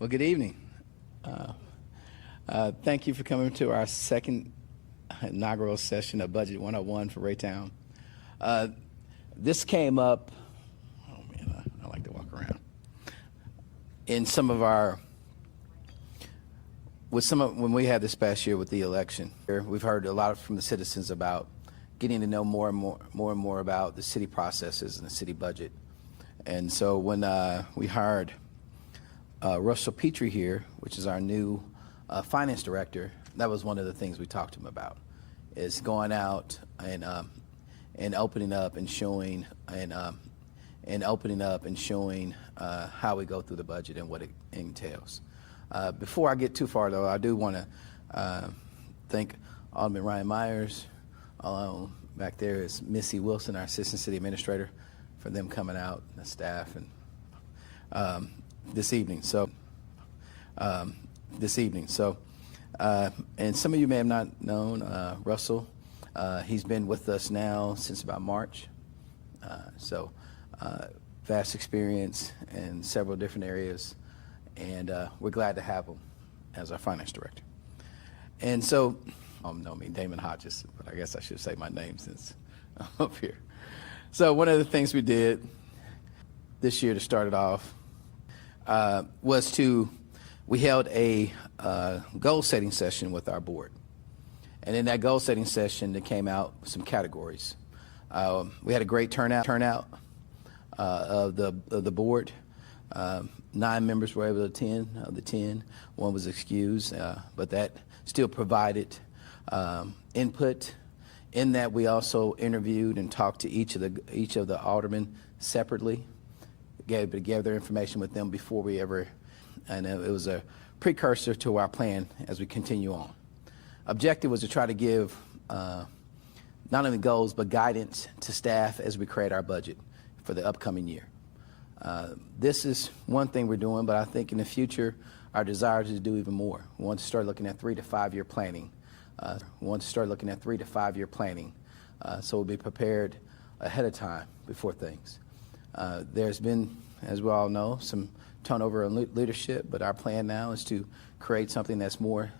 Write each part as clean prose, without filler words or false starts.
Well, good evening. Thank you for coming to our second inaugural session of Budget 101 for Raytown. This came up, oh man, I like to walk around, in some of our, when we had this past year with the election. We've heard a lot from the citizens about getting to know more and more about the city processes and the city budget. And so when we hired Russell Petrie here, which is our new finance director, that was one of the things we talked to him about, is going out and opening up and showing how we go through the budget and what it entails. Before I get too far, though, I do want to thank Alderman Ryan Myers. Back there is Missy Wilson, our assistant city administrator, for them coming out, the staff, and this evening. And some of you may have not known Russell. He's been with us now since about March. Vast experience in several different areas, and we're glad to have him as our finance director. And so, know me, Damon Hodges, but I guess I should say my name since I'm up here. So one of the things we did this year to start it off we held a goal setting session with our board. And in that goal setting session, there came out some categories. We had a great turnout of the board. 9 members were able to attend of the 10. 1 was excused, but that still provided input. In that, we also interviewed and talked to each of the aldermen separately, gave their information with them before we ever, and it was a precursor to our plan as we continue on. Objective was to try to give not only goals but guidance to staff as we create our budget for the upcoming year. This is one thing we're doing, but I think in the future our desire is to do even more. We want to start looking at 3 to 5 year planning. So we'll be prepared ahead of time before things. There's been, as we all know, some turnover in leadership, but our plan now is to create something that's more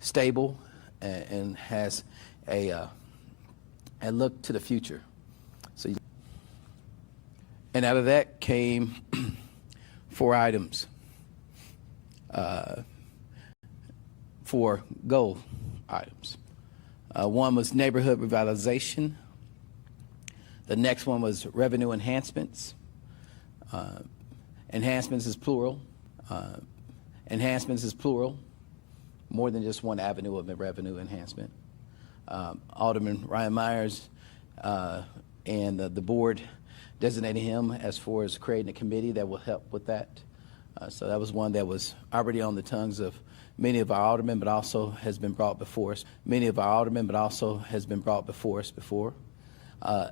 stable and has a look to the future. And out of that came 4 items, 4 goal items. One was neighborhood revitalization. The next one was revenue enhancements. Enhancements is plural. More than just one avenue of revenue enhancement. Alderman Ryan Myers and the board designated him as far as creating a committee that will help with that. So that was one that was already on the tongues of many of our aldermen, but also has been brought before us. Before.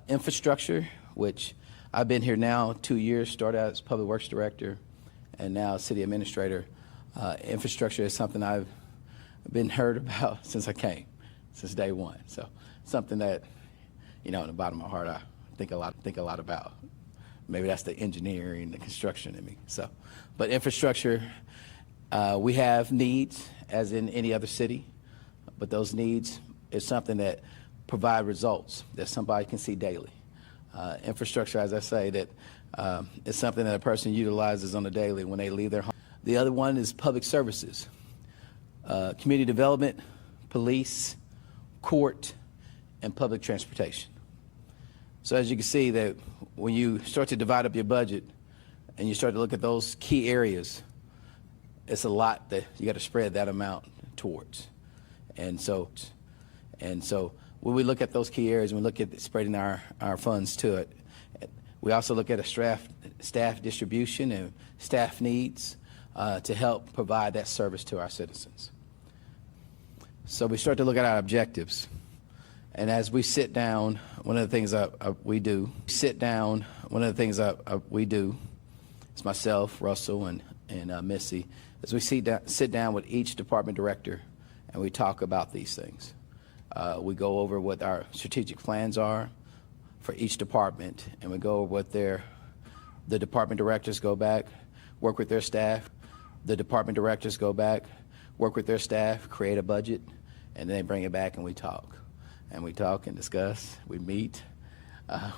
Infrastructure, which I've been here now 2 years, started out as public works director and now city administrator. Infrastructure is something I've been heard about since I came, since day one. So something that, in the bottom of my heart, I think a lot about. Maybe that's the engineering, the construction in me. So, but infrastructure, we have needs as in any other city, but those needs is something that provide results that somebody can see daily. Infrastructure, as I say, that is something that a person utilizes on a daily when they leave their home. The other one is public services, community development, police, court, and public transportation. So as you can see that when you start to divide up your budget and you start to look at those key areas, it's a lot that you got to spread that amount towards. And so when we look at those key areas and we look at spreading our funds to it, we also look at a staff distribution and staff needs to help provide that service to our citizens. So we start to look at our objectives. And as we sit down, one of the things we do, it's myself, Russell, and Missy, as we sit down with each department director and we talk about these things. We go over what our strategic plans are for each department, and we go over what the department directors go back, work with their staff, The department directors go back, work with their staff, create a budget, and then they bring it back and we talk. And we talk and discuss, we meet,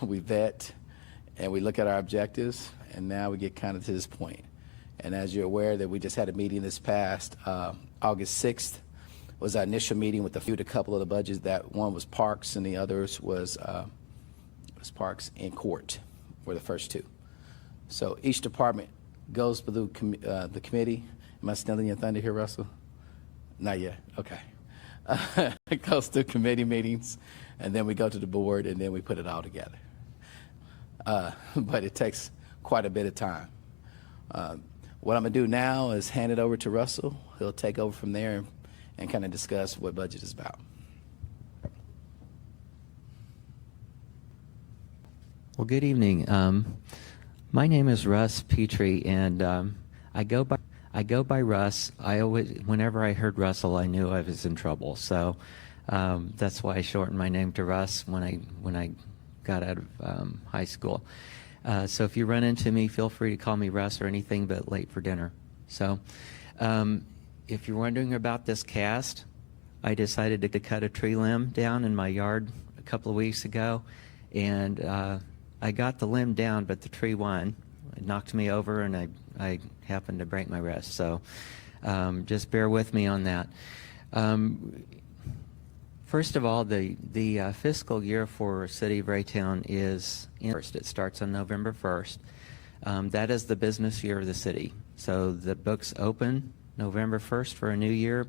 we vet, and we look at our objectives, and now we get kind of to this point. And as you're aware that we just had a meeting this past August 6th was our initial meeting with a couple of the budgets. That one was parks and the others was parks and court were the first two. So each department goes through the committee. Am I stealing your thunder here, Russell? Not yet, okay. It goes through committee meetings, and then we go to the board, and then we put it all together. But it takes quite a bit of time. What I'm gonna do now is hand it over to Russell. He'll take over from there and kind of discuss what budget is about. Well, good evening. My name is Russ Petrie, and I go by Russ. I always, whenever I heard Russell, I knew I was in trouble. So that's why I shortened my name to Russ when I got out of high school. So if you run into me, feel free to call me Russ or anything but late for dinner. So if you're wondering about this cast, I decided to cut a tree limb down in my yard a couple of weeks ago, and I got the limb down, but the tree won. It knocked me over, and I happened to break my wrist. So just bear with me on that. First of all, the fiscal year for City of Raytown is first. It starts on November 1st. That is the business year of the city. So the books open November 1st for a new year,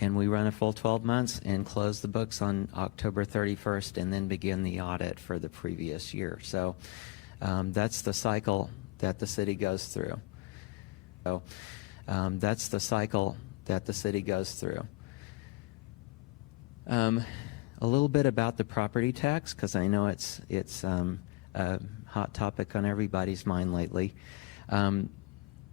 and we run a full 12 months and close the books on October 31st and then begin the audit for the previous year. So that's the cycle that the city goes through. So that's the cycle that the city goes through. A little bit about the property tax, because I know it's a hot topic on everybody's mind lately.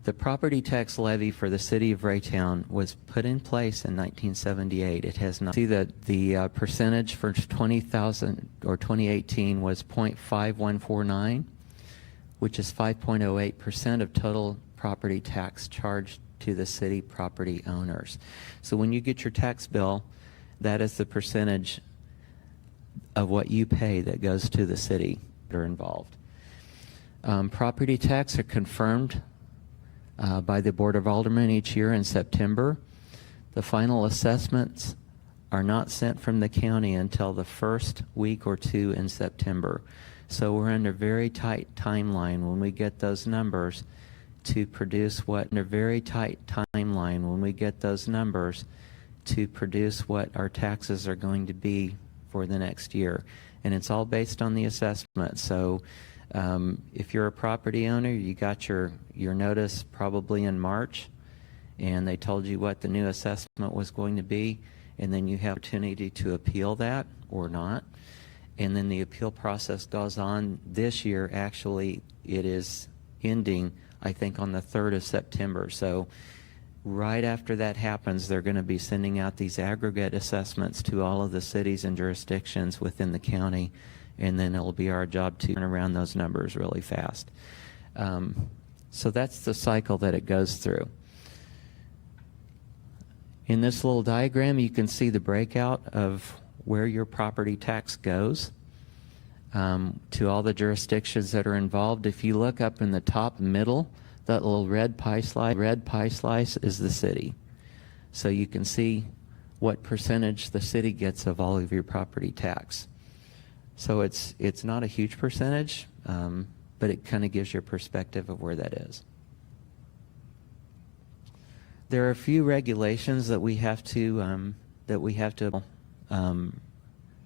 The property tax levy for the city of Raytown was put in place in 1978. It has not. See that the percentage for 2018 was 0.5149, which is 5.08% of total property tax charged to the city property owners. So when you get your tax bill, that is the percentage of what you pay that goes to the city that are involved. Property tax are confirmed by the Board of Aldermen each year in September. The final assessments are not sent from the county until the first week or two in September. So we're under very tight timeline when we get those numbers to produce what our taxes are going to be for the next year. And it's all based on the assessment. So if you're a property owner, you got your notice probably in March, and they told you what the new assessment was going to be, and then you have opportunity to appeal that or not. And then the appeal process goes on. This year, actually, it is ending, I think, on the 3rd of September. So right after that happens, they're going to be sending out these aggregate assessments to all of the cities and jurisdictions within the county, and then it'll be our job to turn around those numbers really fast. So that's the cycle that it goes through. In this little diagram, you can see the breakout of where your property tax goes to all the jurisdictions that are involved. If you look up in the top middle, that little red pie slice is the city. So you can see what percentage the city gets of all of your property tax. So it's not a huge percentage, but it kind of gives you a perspective of where that is. There are a few regulations that we have to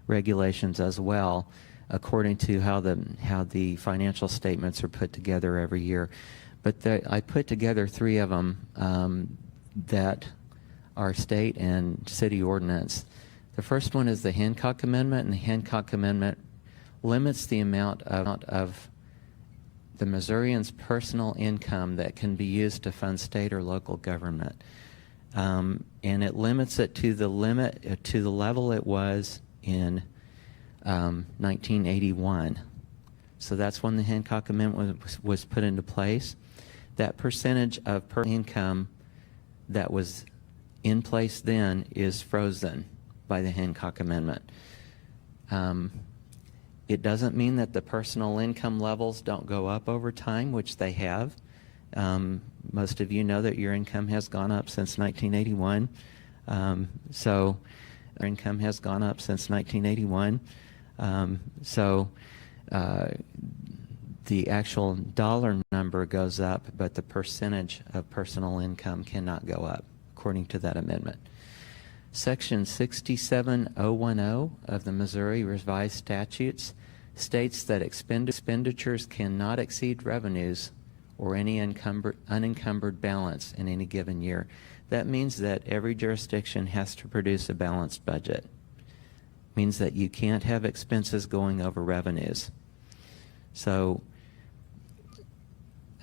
regulations as well, according to how the financial statements are put together every year. But I put together 3 of them that are state and city ordinance. The first one is the Hancock Amendment, and the Hancock Amendment limits the amount of the Missourian's personal income that can be used to fund state or local government. And it limits it to the level it was in 1981. So that's when the Hancock Amendment was put into place. That percentage of per income that was in place then is frozen by the Hancock Amendment. It doesn't mean that the personal income levels don't go up over time, which they have. Most of you know that your income has gone up since 1981. So your income has gone up since 1981. The actual dollar number goes up, but the percentage of personal income cannot go up, according to that amendment. Section 67010 of the Missouri Revised Statutes states that expenditures cannot exceed revenues or any unencumbered balance in any given year. That means that every jurisdiction has to produce a balanced budget. It means that you can't have expenses going over revenues. So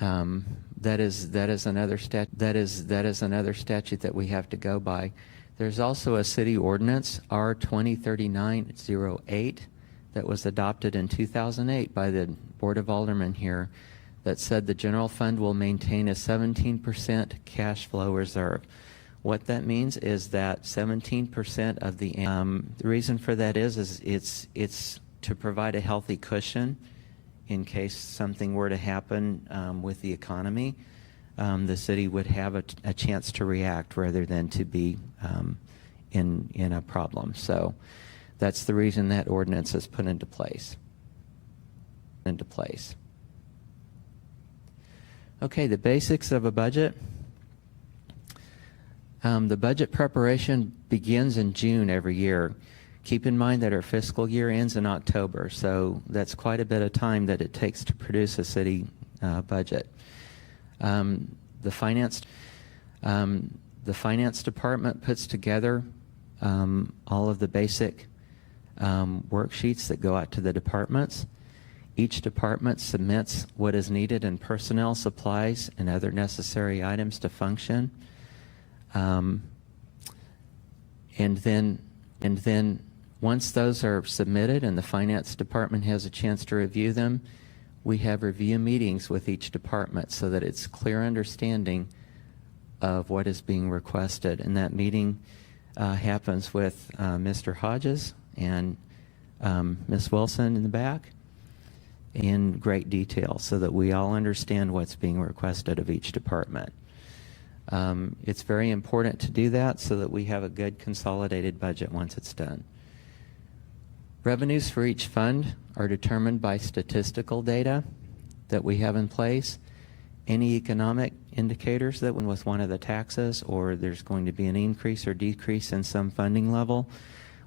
that is another statute that we have to go by. There's also a city ordinance, R 2039-08, that was adopted in 2008 by the Board of Aldermen here, that said the general fund will maintain a 17% cash flow reserve. What that means is that 17% of the reason for that is it's to provide a healthy cushion in case something were to happen with the economy. The city would have a chance to react rather than to be in a problem. So that's the reason that ordinance is put into place. Okay, the basics of a budget. The budget preparation begins in June every year. Keep in mind that our fiscal year ends in October, so that's quite a bit of time that it takes to produce a city budget. The finance department puts together all of the basic worksheets that go out to the departments. Each department submits what is needed in personnel, supplies, and other necessary items to function. And then once those are submitted and the finance department has a chance to review them, we have review meetings with each department so that it's clear understanding of what is being requested. And that meeting happens with Mr. Hodges and Ms. Wilson in the back in great detail so that we all understand what's being requested of each department. It's very important to do that so that we have a good consolidated budget once it's done. Revenues for each fund are determined by statistical data that we have in place. Any economic indicators that with one of the taxes or there's going to be an increase or decrease in some funding level,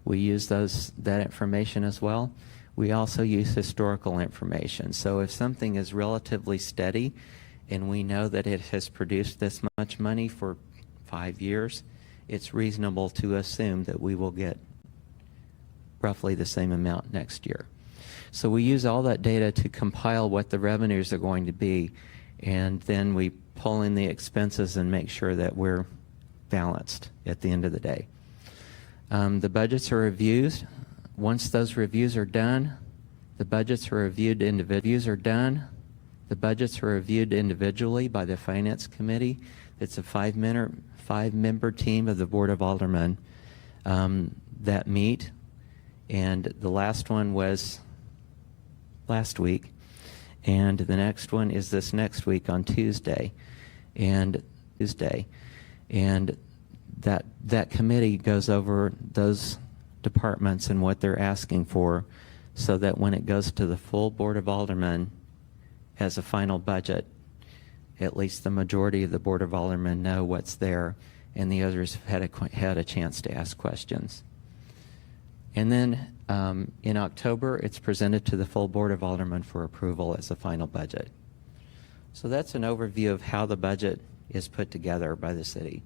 we use that information as well. We also use historical information. So if something is relatively steady and we know that it has produced this much money for 5 years, it's reasonable to assume that we will get roughly the same amount next year. So we use all that data to compile what the revenues are going to be, and then we pull in the expenses and make sure that we're balanced at the end of the day. The budgets are reviewed. Once those reviews are done, the budgets are reviewed individually by the Finance Committee. It's a five-member team of the Board of Aldermen that meet, and the last one was last week, and the next one is this next week on Tuesday, and that committee goes over those departments and what they're asking for, so that when it goes to the full Board of Aldermen as a final budget, at least the majority of the Board of Aldermen know what's there, and the others have had a chance to ask questions. And then in October, it's presented to the full Board of Aldermen for approval as a final budget. So that's an overview of how the budget is put together by the city.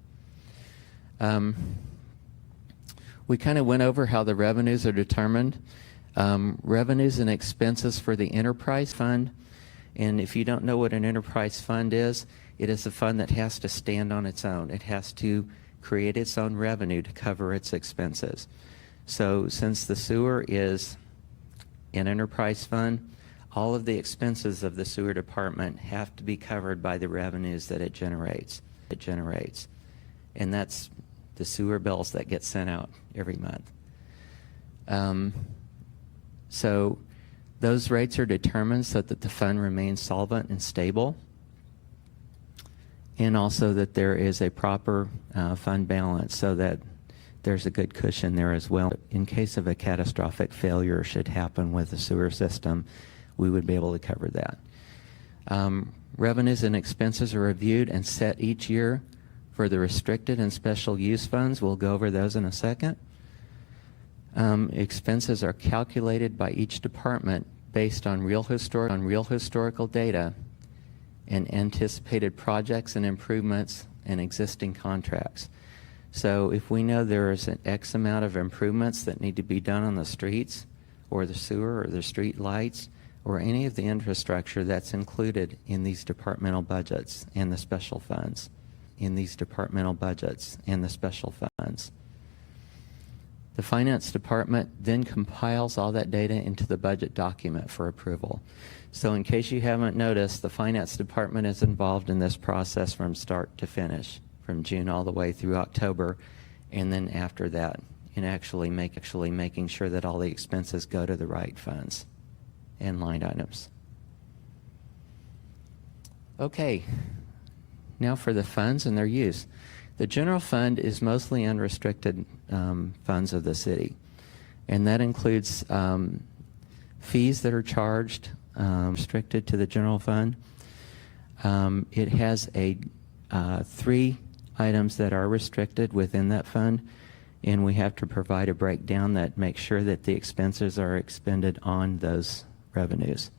We kind of went over how the revenues are determined. Revenues and expenses for the enterprise fund. And if you don't know what an enterprise fund is, it is a fund that has to stand on its own. It has to create its own revenue to cover its expenses. So since the sewer is an enterprise fund, all of the expenses of the sewer department have to be covered by the revenues that it generates. And that's the sewer bills that get sent out every month. So those rates are determined so that the fund remains solvent and stable, and also that there is a proper fund balance so that there's a good cushion there as well. In case of a catastrophic failure should happen with the sewer system, we would be able to cover that. Revenues and expenses are reviewed and set each year for the restricted and special use funds. We'll go over those in a second. Expenses are calculated by each department based on real historical data and anticipated projects and improvements and existing contracts. So if we know there is an X amount of improvements that need to be done on the streets or the sewer or the street lights or any of the infrastructure, that's included in these departmental budgets and the special funds. The finance department then compiles all that data into the budget document for approval. So in case you haven't noticed, the finance department is involved in this process from start to finish, from June all the way through October, and then after that, in actually making sure that all the expenses go to the right funds and line items. Okay, now for the funds and their use. The general fund is mostly unrestricted funds of the city, and that includes fees that are charged restricted to the general fund. It has 3 items that are restricted within that fund, and we have to provide a breakdown that makes sure that the expenses are expended on those revenues.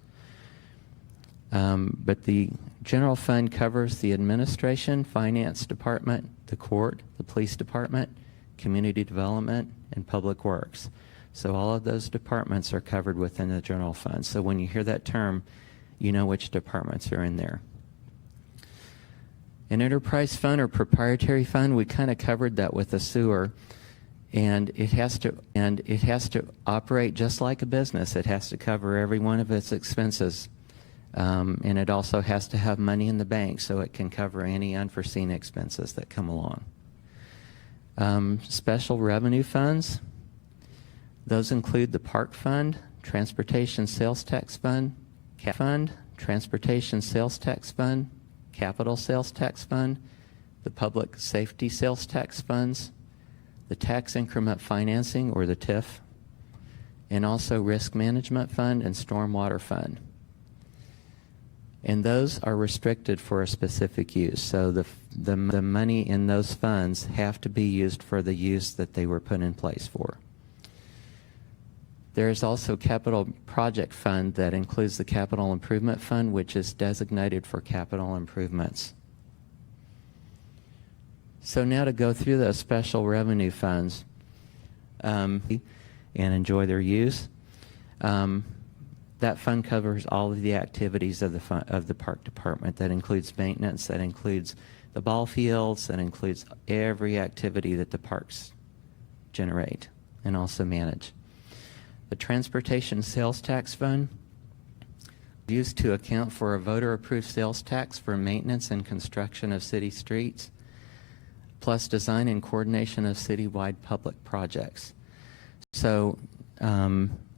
But the general fund covers the administration, finance department, the court, the police department, community development, and public works. So all of those departments are covered within the general fund. So when you hear that term, you know which departments are in there. An enterprise fund or proprietary fund, we kind of covered that with the sewer, and it has to operate just like a business. It has to cover every one of its expenses, and it also has to have money in the bank so it can cover any unforeseen expenses that come along. Special revenue funds, those include the park fund, transportation sales tax fund, transportation sales tax fund, capital sales tax fund, the public safety sales tax funds, the tax increment financing or the TIF, and also risk management fund and stormwater fund. And those are restricted for a specific use. So the money in those funds have to be used for the use that they were put in place for. There is also capital project fund that includes the capital improvement fund, which is designated for capital improvements. So now to go through those special revenue funds and enjoy their use. That fund covers all of the activities of the park department. That includes maintenance, that includes the ball fields, that includes every activity that the parks generate and also manage. The transportation sales tax fund is used to account for a voter-approved sales tax for maintenance and construction of city streets, plus design and coordination of citywide public projects. So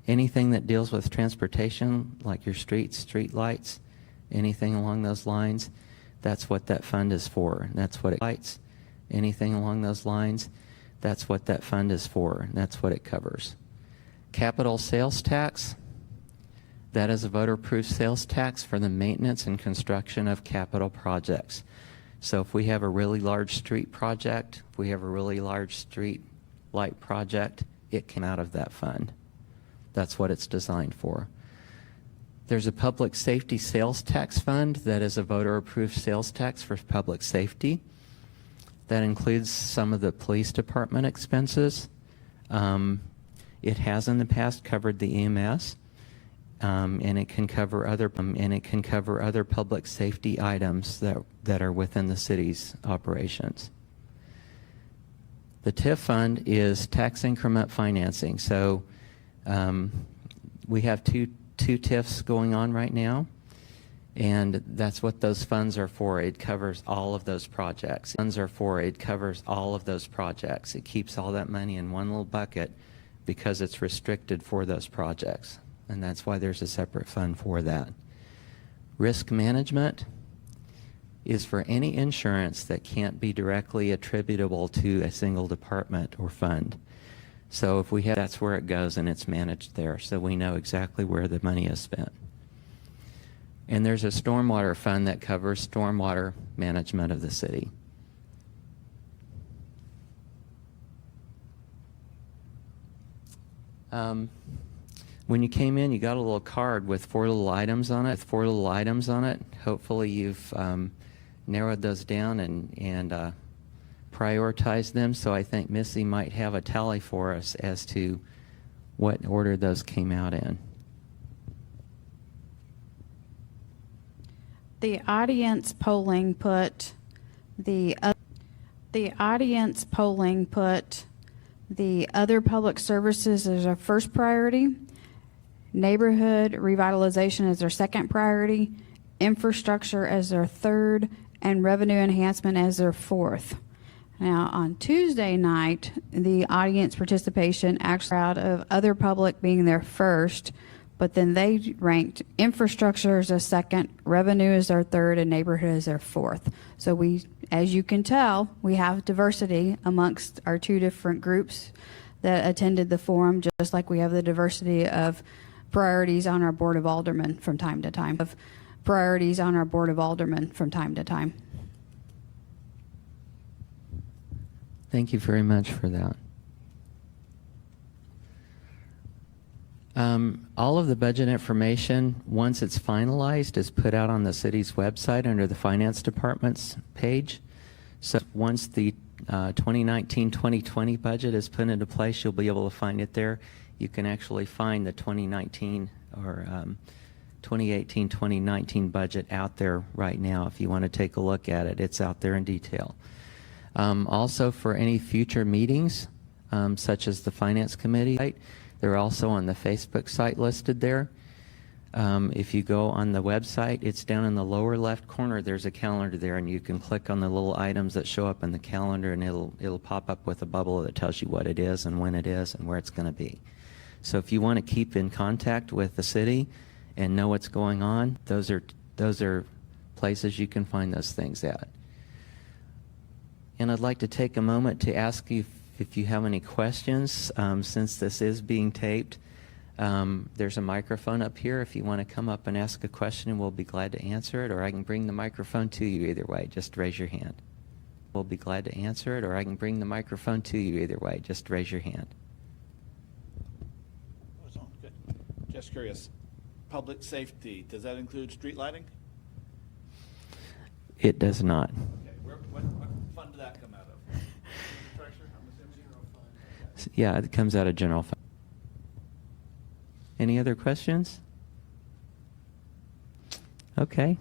anything that deals with transportation, like your streets, street lights, anything along those lines, that's what that fund is for. That's what it lights. Anything along those lines, that's what that fund is for. That's what it covers. Capital sales tax, that is a voter-approved sales tax for the maintenance and construction of capital projects. So if we have a really large street project, if we have a really large street light project, it came out of that fund. That's what it's designed for. There's a public safety sales tax fund that is a voter-approved sales tax for public safety. That includes some of the police department expenses. It has in the past covered the EMS, and it can cover other public safety items that are within the city's operations. The TIF fund is tax increment financing. So we have two 2 TIFs going on right now, and that's what those funds are for. It covers all of those projects. It covers all of those projects. It keeps all that money in one little bucket because it's restricted for those projects, and that's why there's a separate fund for that. Risk management is for any insurance that can't be directly attributable to a single department or fund. So if we have, that's where it goes, and it's managed there, so we know exactly where the money is spent. And there's a stormwater fund that covers stormwater management of the city. When you came in, you got a little card with 4 little items on it. Hopefully you've narrowed those down and prioritized them. So I think Missy might have a tally for us as to what order those came out in. The audience polling put the other public services as our first priority, neighborhood revitalization as their second priority, infrastructure as their third, and revenue enhancement as their fourth. Now, on Tuesday night, the audience participation actually out of other public being their first, but then they ranked infrastructure as their second, revenue as their third, and neighborhood as their fourth. So we, as you can tell, we have diversity amongst our 2 different groups that attended the forum, just like we have the diversity of priorities on our Board of Aldermen from time to time. Thank you very much for that. All of the budget information, once it's finalized, is put out on the city's website under the Finance Department's page. So once the 2019-2020 budget is put into place, you'll be able to find it there. You can actually find the 2019 or 2018-2019 budget out there right now if you want to take a look at it. It's out there in detail. Also, for any future meetings, such as the Finance Committee, they're also on the Facebook site listed there. If you go on the website, it's down in the lower left corner. There's a calendar there, and you can click on the little items that show up in the calendar, and it'll pop up with a bubble that tells you what it is and when it is and where it's going to be. So if you want to keep in contact with the city and know what's going on, those are places you can find those things at. And I'd like to take a moment to ask you if you have any questions, since this is being taped. There's a microphone up here. If you want to come up and ask a question, we'll be glad to answer it, or I can bring the microphone to you. Either way, just raise your hand. We'll be glad to answer it, or I can bring the microphone to you. Either way, just raise your hand. Oh, it's on. Good. Just curious. Public safety, does that include street lighting? It does not. Okay. What fund did that come out of? Infrastructure? I'm assuming general fund. Yeah, it comes out of general fund. Any other questions? Okay.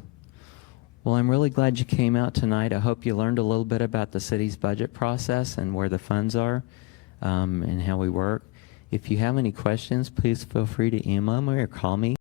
Well, I'm really glad you came out tonight. I hope you learned a little bit about the city's budget process and where the funds are, and how we work. If you have any questions, please feel free to email me or call me.